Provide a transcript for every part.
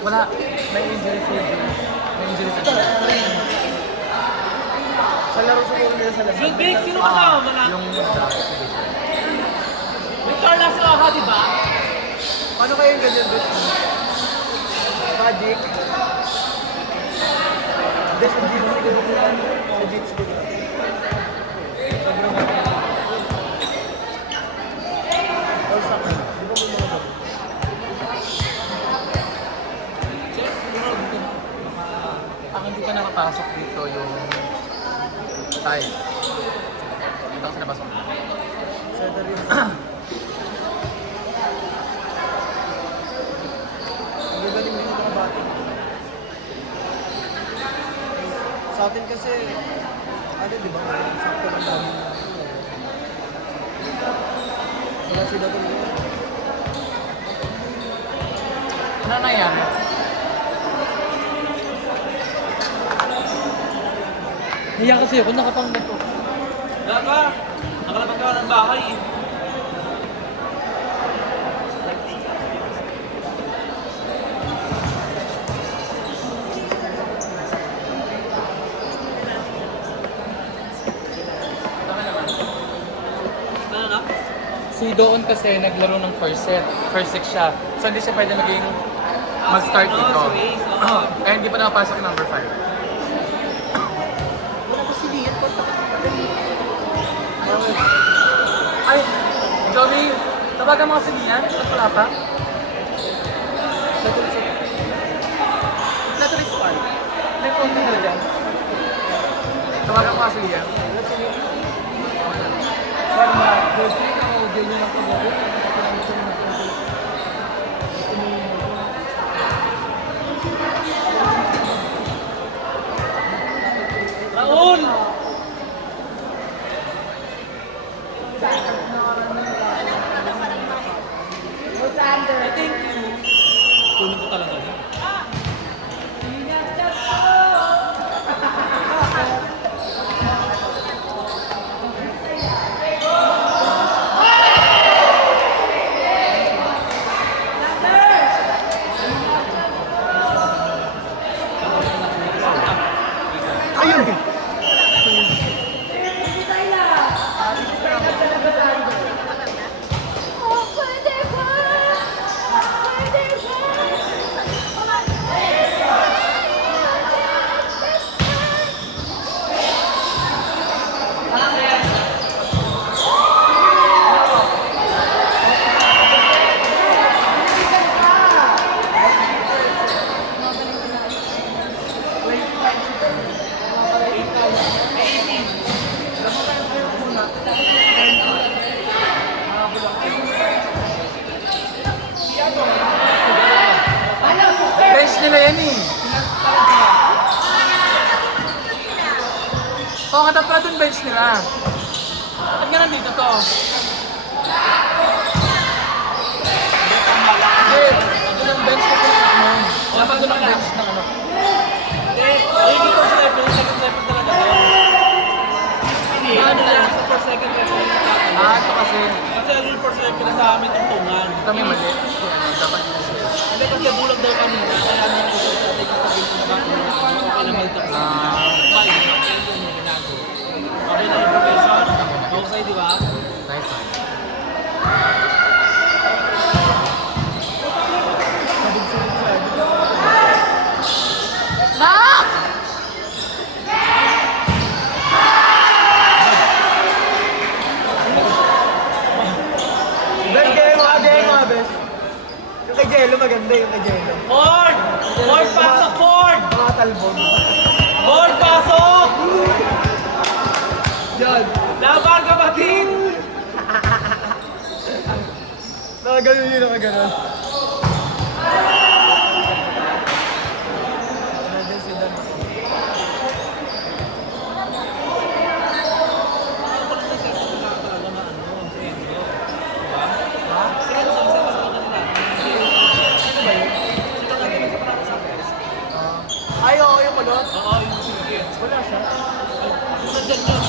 Wala. May injury sa May injury sa Sa laro siguro nila sa labas. Yung Vic, sino kasama mo na? Yung Victor Lasroha, di ba? Paano kayo yung ganyan doon? Magic. Hindi, sa jeans ko dito yan. Sa jeans ko dito. Sobrang all sakay. Di ba mo mga ang hindi ka nakapasok dito yung tayo. Dito ka sa labas mo. center yun. Ang galing dito mga bata. Sa atin kasi, ano di ba? Sakto ng dami. Wala sila doon. Ano na yan? Hiya kasi ako nakapanggap ko. Daga, nakalabag ka ng bahay eh. Ano na? Si Doon kasi naglaro ng first set. First set siya. So hindi siya pwede maging mag-start si dito. Race, oo. Kaya hindi pa nakapasok yung number 5. Wala kasi liyan po. Ay! Joey! Tawagan mo kasi niyan? Ba't wala pa? Natulis pa. May konti na dyan. Tawagan mo kasi niyan. Parang ma-good trip ako, ganyan lang pag-gawin. Raul! I think kunin ko talaga yun. Ayun! Bench nila yan eh. Oo, nga dapat yung bench nila. Ba't nga nandito to? Hindi, ito yung bench ko po ano. Dapat doon ang bench ng ano. Ay, hindi ko sila pero second level talaga doon. Ano lang sa first second level. Ah, ito kasi. Kasi ano yung first level na sa amin tungtungan. Ito may mali. Ano, dapat dito siya. Hindi kasi bulag daw kanina, kaya ano ko sa atin ko sabihin ko na ba kung okay na malta sa bali na kaya ito yung ginago. Okay na information, okay di ba? Nice one. Nak! Gaya mo, bes. Yung kay Jello maganda yung kay Jello. Ford! Ford, pasok Ford! Mga talbog. Ford, pasok! Yan. Laban kapatid! Nakaganon yun, nakaganon. Nandiyan si Dan. Ay, oo, yung kulot. Oo, yung sige. Wala siya. Nandyan yun.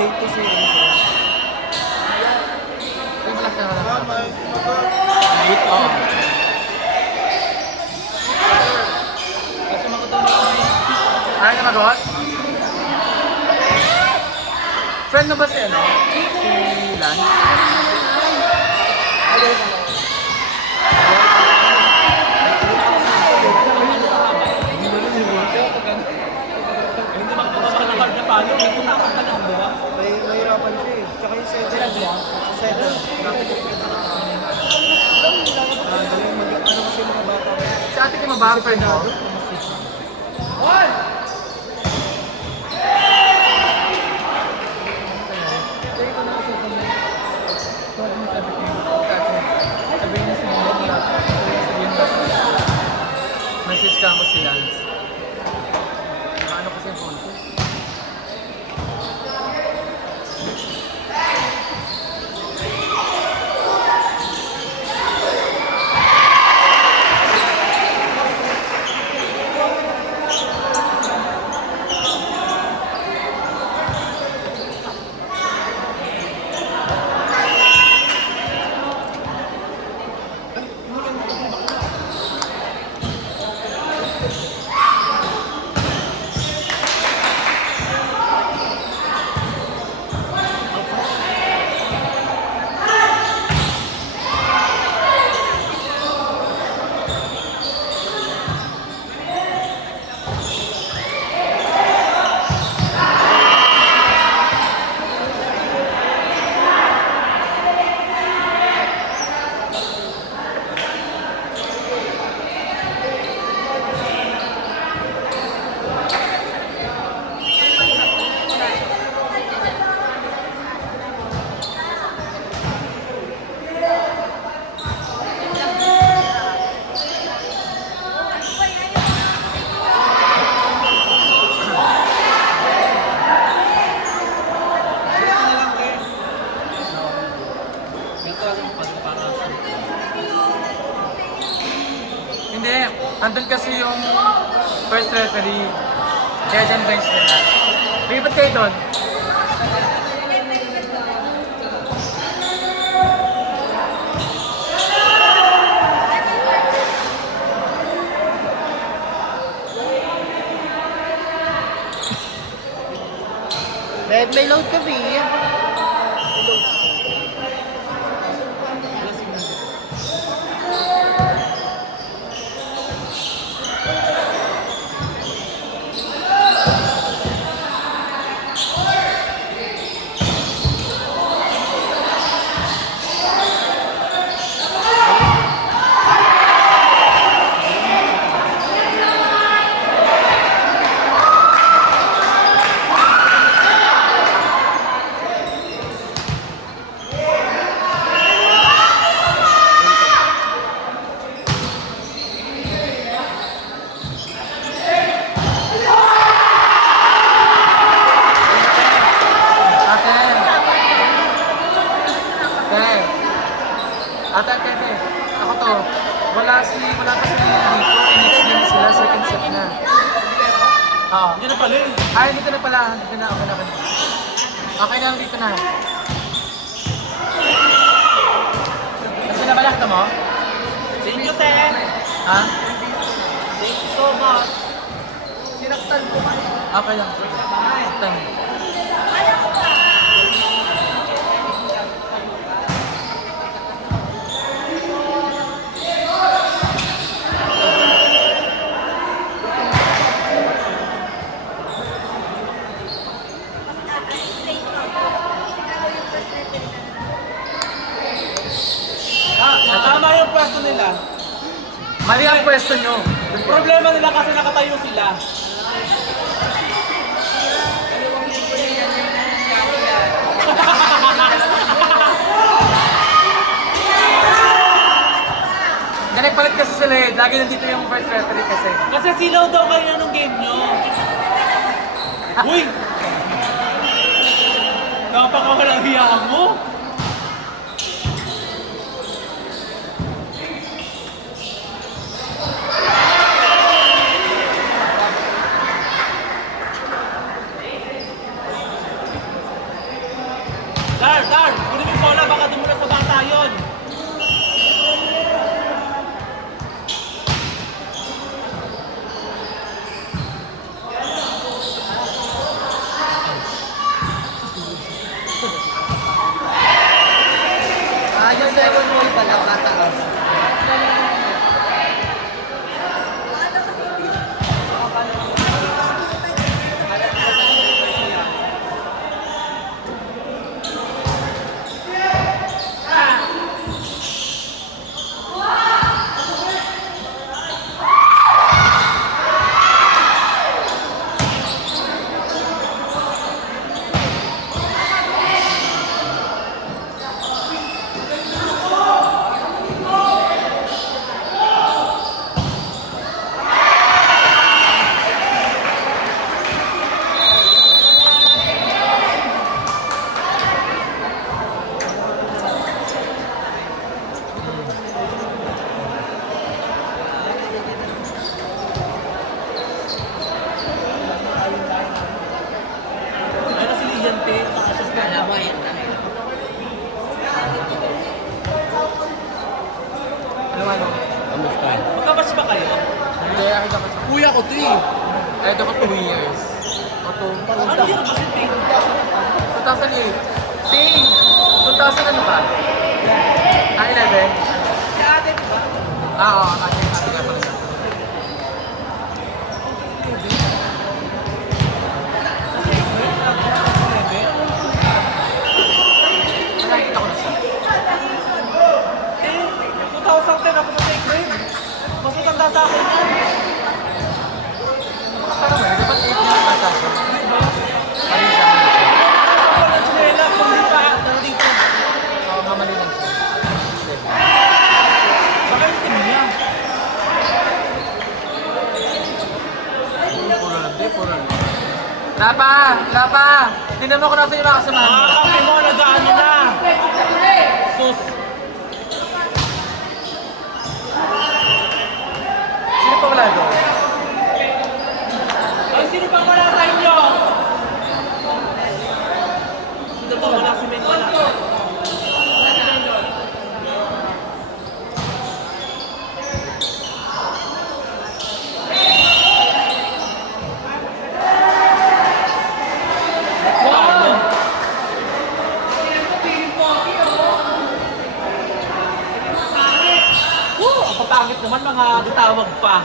J2 si Yung malaki na wala. Mama, Late, oo. Kasi makatulog ko na Ayaw na magawa? Friend mo ba si ano? Si Lan? hindi makapapalakad na palo. May punakan ka lang ba? Mahirapan siya eh. Tsaka yung seven. Ano kasi mga bata. Si ate ko mababa friend mo? Message ka mo si Lance. Ano kasi yung phone ko? Hindi, andun kasi yung first referee. Kaya dyan bench nila. Lipat kayo doon. May load ka, B. Ate, ako to. Wala pa sila dito. Next game sila, second set na. Oo. Hindi na pala eh. Ay, dito na pala. Dito na, okay na. Okay na, dito na. Kasi nabalak na mo? Thank you, Ten. Ha? Thank you so much. Sinaktan ko man. Okay lang. Thank you. Tama yung pwesto nila. Mali ang pwesto nyo. Yung problema nila kasi nakatayo sila. Ganag palit kasi sila eh. Lagi nandito yung first referee kasi. Kasi silaw daw kayo nung game nyo. Uy! Napakawalang hiya mo. Ewan mo pala, mataas. Ano si Lian P? Ano? Magkabas ba kayo? Hindi, nakita ko sa... Kuya ko, 3. Eh, dapat 2 years. O 2. Ano yun kasi P? 2008. Ting! 2000 ano ba? Ah, 11? Si ate, di ba? Ah, oo. Ate nga pala siya. Nakikita ko na siya. Eh, 2010 ako sa take grade. Mas matanda sa akin yan. Parang mo, dapat 8 years na siya. Parang siya. Wala chinela, kung di pa nandito. Oo, mamali lang siya. Baka yung team niya. Puro lang, di, puro lang. Lapa! Lapa! Tingnan mo kung nasa yung mga kasamahan mo. Kami mo, nag-ano na. Sus. Sino pa wala doon? Ay, sino pang wala sa inyo? Sino pang wala si Meng wala? Wow! Woo! Ang papangit naman mga tawag pa.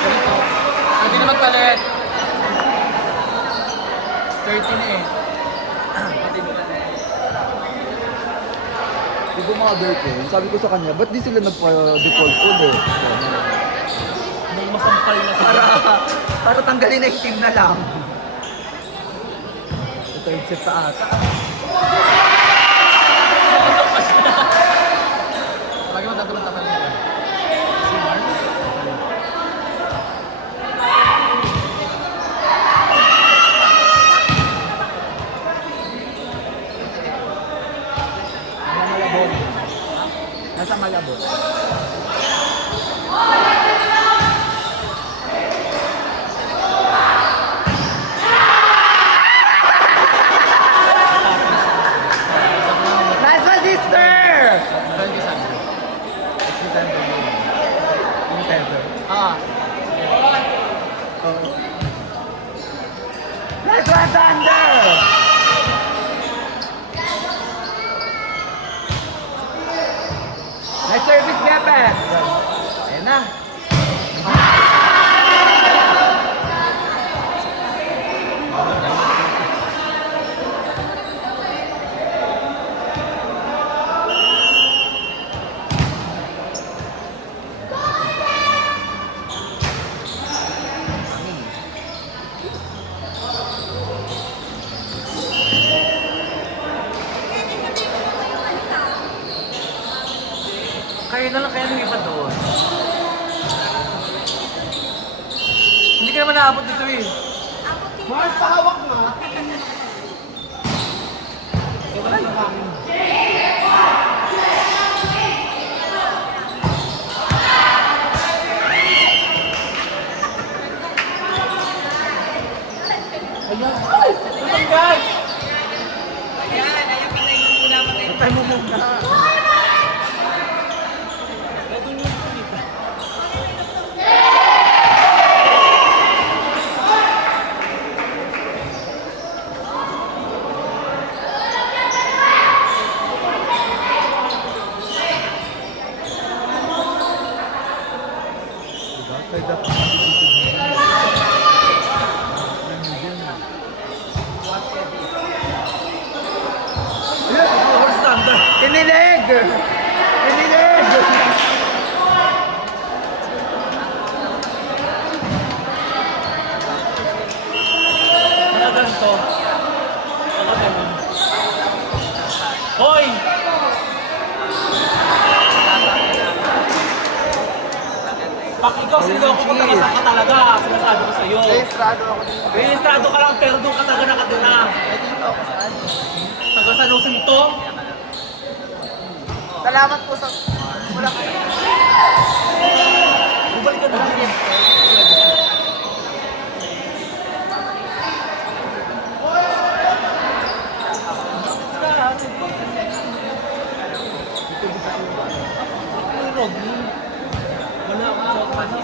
Ganito. Pwede na magpalit. 13 eh. Di ba mga girlfriend, sabi ko sa kanya, ba't di sila nagpa-default ulit? Nung masampal na sila. Para tanggalin na yung team na lang. Ito yung set pa ata. Lagi mo tatamad-tamad mo. Nasa Malabon. Nasa Malabon. Nice one, sister! Saan ka saan? Nintendo yun. Nintendo. Ah, Nice one, Thunder! Nice service, Bepe! Ayan na. kayo na lang kaya lumipat doon. Hindi ka naman naabot dito eh. Mars, pahawak mo. Ayan, guys! Kaya dapat Or standard. Kinilig! Kinilig! Ano ganito? Ako ganun. Hoy! Pag ikaw siniloko ko taga saan ka talaga, sinasabi ko sa'yo. Rehistrado ako dito. Rehistrado ka lang pero doon ka taga nakatira. Eh, dito ako sa ano. Taga San Jose ito. Salamat po sa... Wala ka. Bumalik ka na. Wala akong chocolate.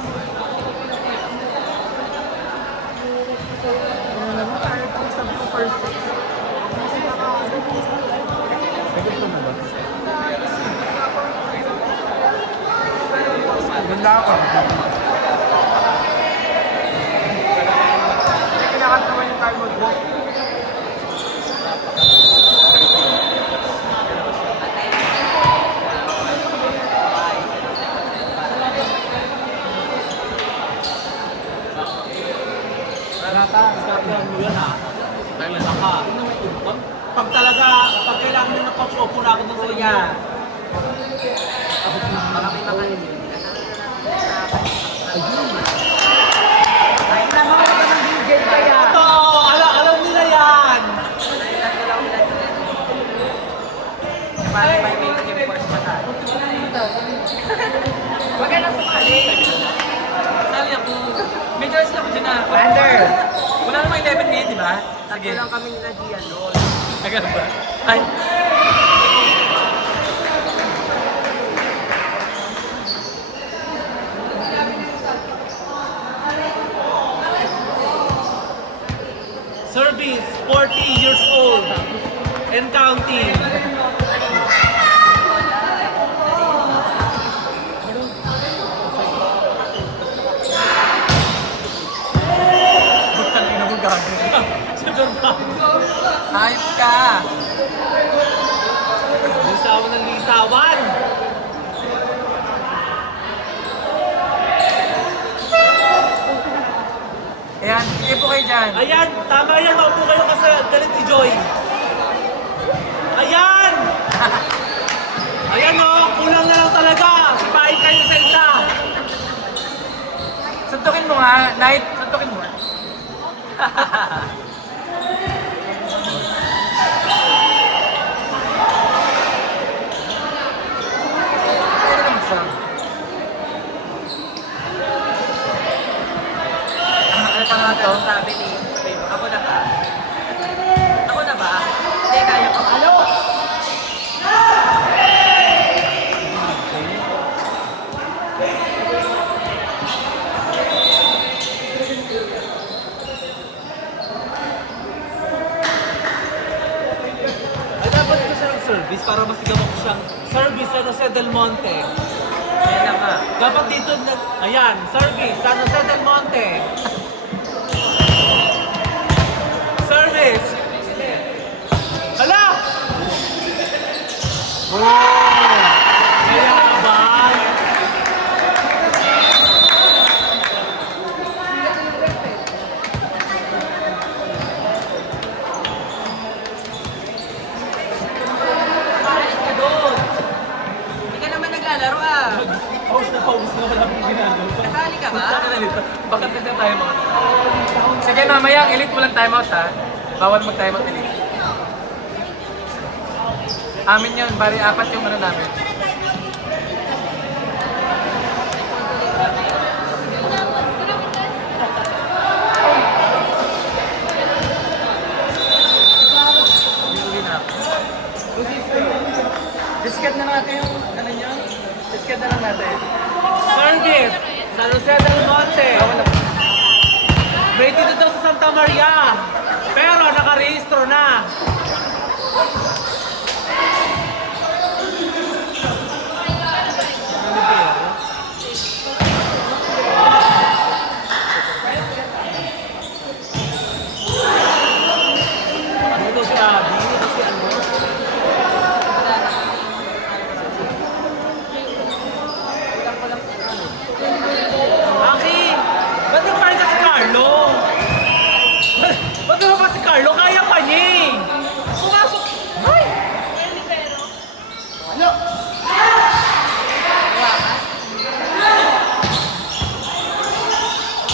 Ganda ako. Hindi kinakanta mo yung time mo doon. Sabi mo yan ha. Dahil ka. Pag talaga, pag kailangan mo ng coach, upo na ako ng sa iya. Ito, alam nila yan. Wag ka lang sumali. Sali ako. May jersey ako dyan na. Wander! Wala namang 11 ngayon, di ba? Sige. Tatlo lang kami nila Gian doon. Ay, ganun ba? Ay. Service, 40 years old and counting. Butang ina mo gago. Sugar pa. Ayos ka. Lisawan ng lisawan. Ayan, sige po kayo dyan. Ayan, tama yan. Maupo kayo kasi galit si Joy. Ayan! Ayan o, kulang na lang talaga. Sipahin kayo sa isa. Suntukin mo nga, Night. Suntukin mo nga. Ano naman siya? Ano pa nga to? Sabi ni ako na ba? Ako na ba? Hindi, kaya ko. Ano? Ay, dapat ko siya ng service para masigaw ko siyang service San Jose del Monte. Kaya na nga. Dapat dito, ayan, service San Jose del Monte. Service. Hala! Kaya ba? Paalis ka doon. Hindi ka naman naglalaro ah. Paus na wala akong ginagawa. Kasali ka ba? Saan na dito? Bakit nagka time out? Sige, mamaya ang elite walang time out ha. Bawal mag time out elite. Amin yun, bali apat yung ano namin. Hindi na. Discard na natin yung ano nyo. Discard na lang natin. Service San Jose del Monte. Wala. May dito daw sa Santa Maria. Pero nakarehistro na.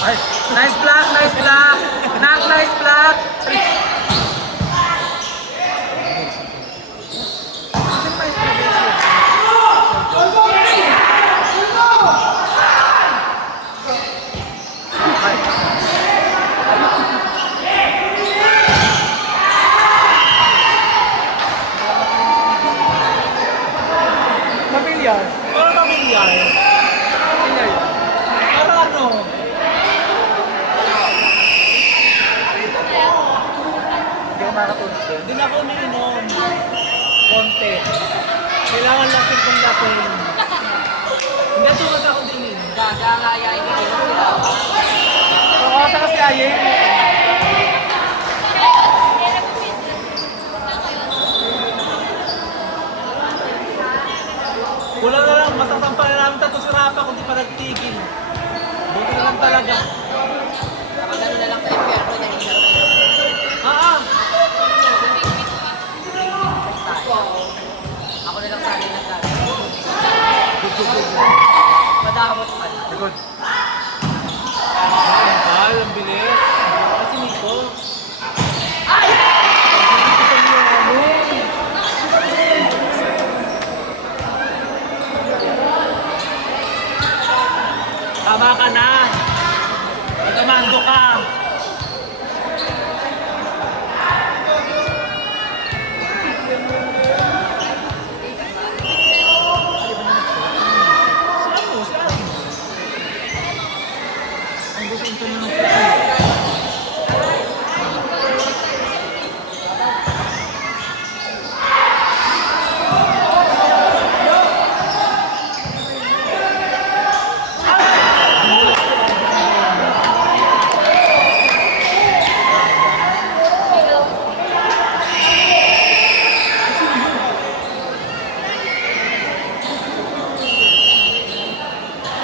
Ay, nice block, nice block. Knock, nice block. Pamilyar. Parang pamilyar. Pamilyar yan. Para ano? Hindi ako makakatulog doon. Hindi na ako umiinom. Konti. Kailangan lasing kong lasing. Hindi tulad ako din eh. Gaga nga yayin ko sila. Oo, sa kasi ayin. Kulang na lang, masasampal na namin tatlo si Rafa kung di pa nagtigil. Buti na lang talaga. Nakagano na lang sa impyerno, nangingat tayo. Ah! Ako na lang sana yung nagdaan. Madamot pa. Likod. Ay, ang bilis. Kasi Nico. Tama ka na. Nagkamando ka. Si ano? Ang gusto ito naman.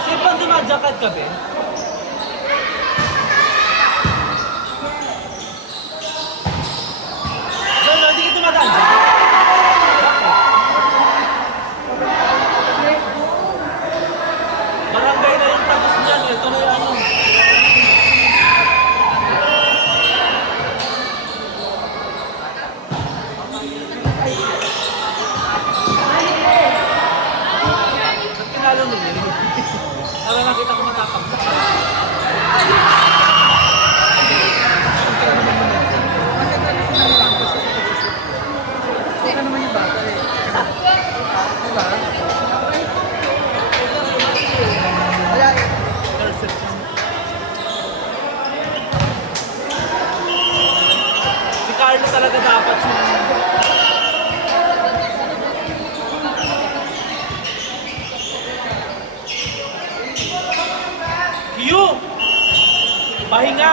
Sino bang dumadjakad ka, Ben? John, hindi ka dumadaan dyan? Barangay na yung tapos niyan. Ito na yung ano. Ba't pinalo mo yun? Para nakita ko matapang. Ito naman yung bata eh. Diba? Kaya eh. Si Carlo talaga dapat yung... Q! Pahinga!